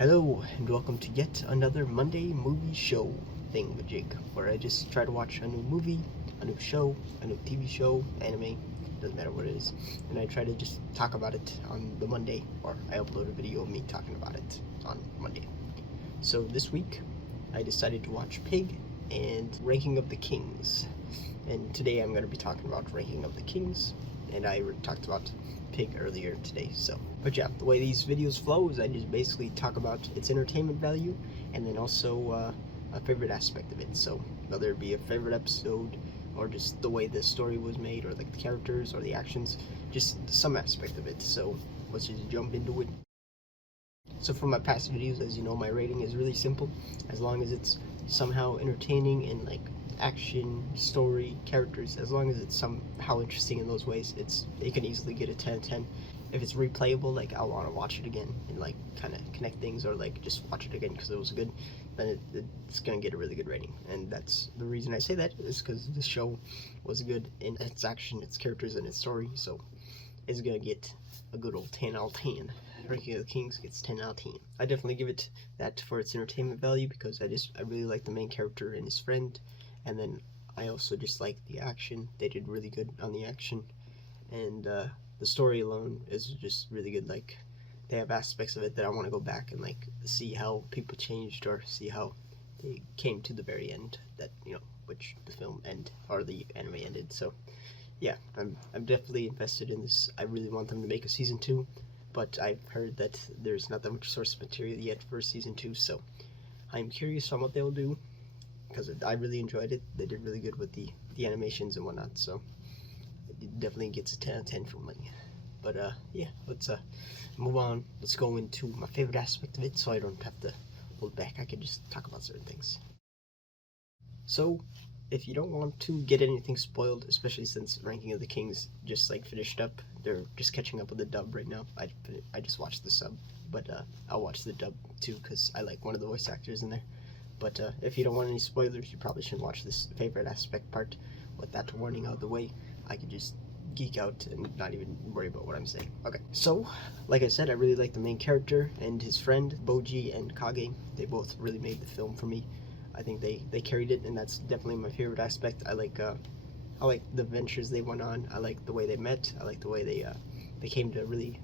Hello, and welcome to yet another Monday movie show thingamajig, where I just try to watch a new movie, a new show, a new TV show, anime, doesn't matter what it is, and I try to just talk about it on the Monday, or I upload a video of me talking about it on Monday. So this week, I decided to watch Pig and Ranking of the Kings, and today I'm going to be talking about Ranking of the Kings, and I talked about Pig earlier today. But yeah, the way these videos flow is I just basically talk about its entertainment value and then also a favorite aspect of it. So whether it be a favorite episode or just the way the story was made or like the characters or the actions, just some aspect of it. So let's just jump into it. So for my past videos, as you know, my rating is really simple. As long as it's somehow entertaining and like action, story, characters, as long as it's somehow interesting in those ways, it can easily get a 10 out of 10. If it's replayable, like I'll want to watch it again and like kind of connect things, or like just watch it again because it was good, then it's gonna get a really good rating. And that's the reason I say that, is because this show was good in its action, its characters, and its story. So it's gonna get a good old 10 out of 10. Ranking of the Kings gets 10 out of 10. I definitely give it that for its entertainment value, because I really like the main character and his friend, and then I also just like the action. They did really good on the action, and the story alone is just really good. Like, they have aspects of it that I want to go back and like see how people changed, or see how they came to the very end, that, you know, which the film end or the anime ended. So yeah, I'm definitely invested in this. I really want them to make a season 2, but I've heard that there's not that much source material yet for season 2, so I'm curious on what they'll do, because I really enjoyed it. They did really good with the animations and whatnot, so it definitely gets a 10 out of 10 from me. But yeah, let's move on. Let's go into my favorite aspect of it, so I don't have to hold back. I can just talk about certain things. So, if you don't want to get anything spoiled, especially since Ranking of the Kings just like finished up, they're just catching up with the dub right now. I just watched the sub, but I'll watch the dub too because I like one of the voice actors in there. But if you don't want any spoilers, you probably shouldn't watch this favorite aspect part. With that warning out of the way, I could just geek out and not even worry about what I'm saying. Okay, so like I said, I really like the main character and his friend Boji and Kage. They both really made the film for me. I think they carried it, and that's definitely my favorite aspect. I like the ventures they went on. I like the way they met. I like the way they came to really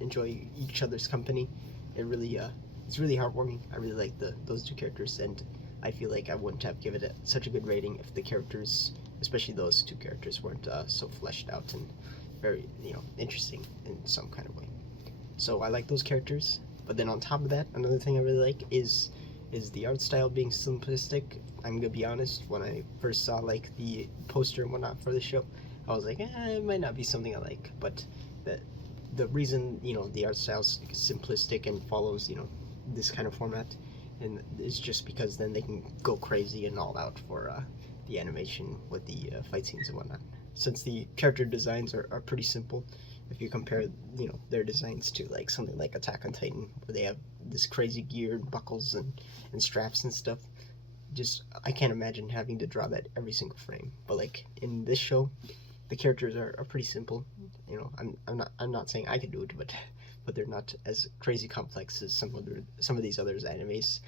enjoy each other's company. It really it's really heartwarming. I really like those two characters, and I feel like I wouldn't have given it such a good rating if the characters, especially those two characters, weren't so fleshed out and very, you know, interesting in some kind of way. So I like those characters, but then on top of that, another thing I really like is the art style being simplistic. I'm gonna be honest, when I first saw like the poster and whatnot for the show, I was like, it might not be something I like. But the the reason, you know, the art style's simplistic and follows, you know, this kind of format, and it's just because then they can go crazy and all out for the animation with the fight scenes and whatnot. Since the character designs are pretty simple, if you compare, you know, their designs to like something like Attack on Titan, where they have this crazy gear and buckles and straps and stuff, just I can't imagine having to draw that every single frame. But like in this show, the characters are pretty simple. You know, I'm not saying I can do it, but they're not as crazy complex as some of these others animes.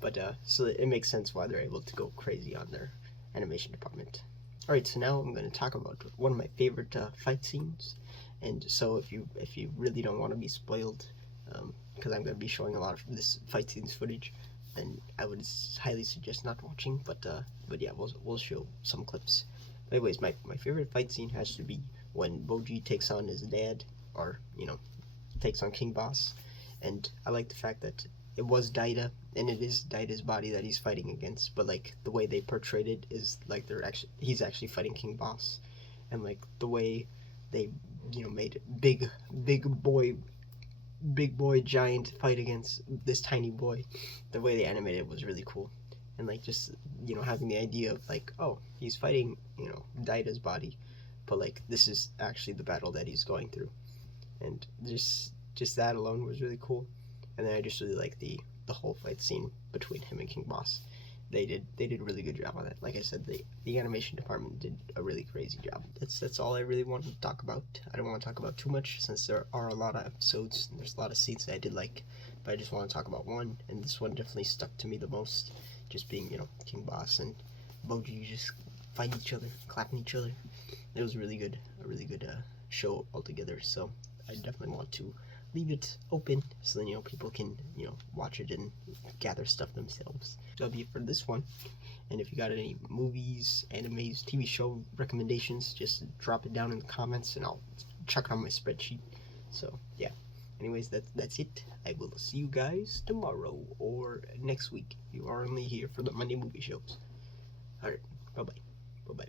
But so it makes sense why they're able to go crazy on their animation department. All right, so now I'm going to talk about one of my favorite fight scenes. And so if you really don't want to be spoiled, because I'm going to be showing a lot of this fight scenes footage, then I would highly suggest not watching. But yeah, we'll show some clips. But anyways, my favorite fight scene has to be when Boji takes on his dad, or, you know, takes on King Boss. And I like the fact that it was Daida, and it is Daida's body that he's fighting against, but like the way they portrayed it is like he's actually fighting King Boss, and like the way they, you know, made big boy giant fight against this tiny boy, the way they animated it was really cool. And like, just, you know, having the idea of like, oh, he's fighting, you know, Daida's body, but like this is actually the battle that he's going through, and just that alone was really cool. And then I just really like the whole fight scene between him and King Boss. They did a really good job on it. Like I said, the animation department did a really crazy job. That's all I really wanted to talk about. I don't want to talk about too much since there are a lot of episodes and there's a lot of scenes that I did like. but I just want to talk about one, and this one definitely stuck to me the most. Just being, King Boss and Boji just fighting each other, clapping each other. It was really good, a really good show altogether. So I definitely want to leave it open so then people can watch it and gather stuff themselves. That'll be it for this one. And if you got any movies, animes, TV show recommendations, just drop it down in the comments and I'll check it on my spreadsheet. So yeah, anyways, that's it. I will see you guys tomorrow or next week. You are only here for the Monday movie shows. Alright, bye bye.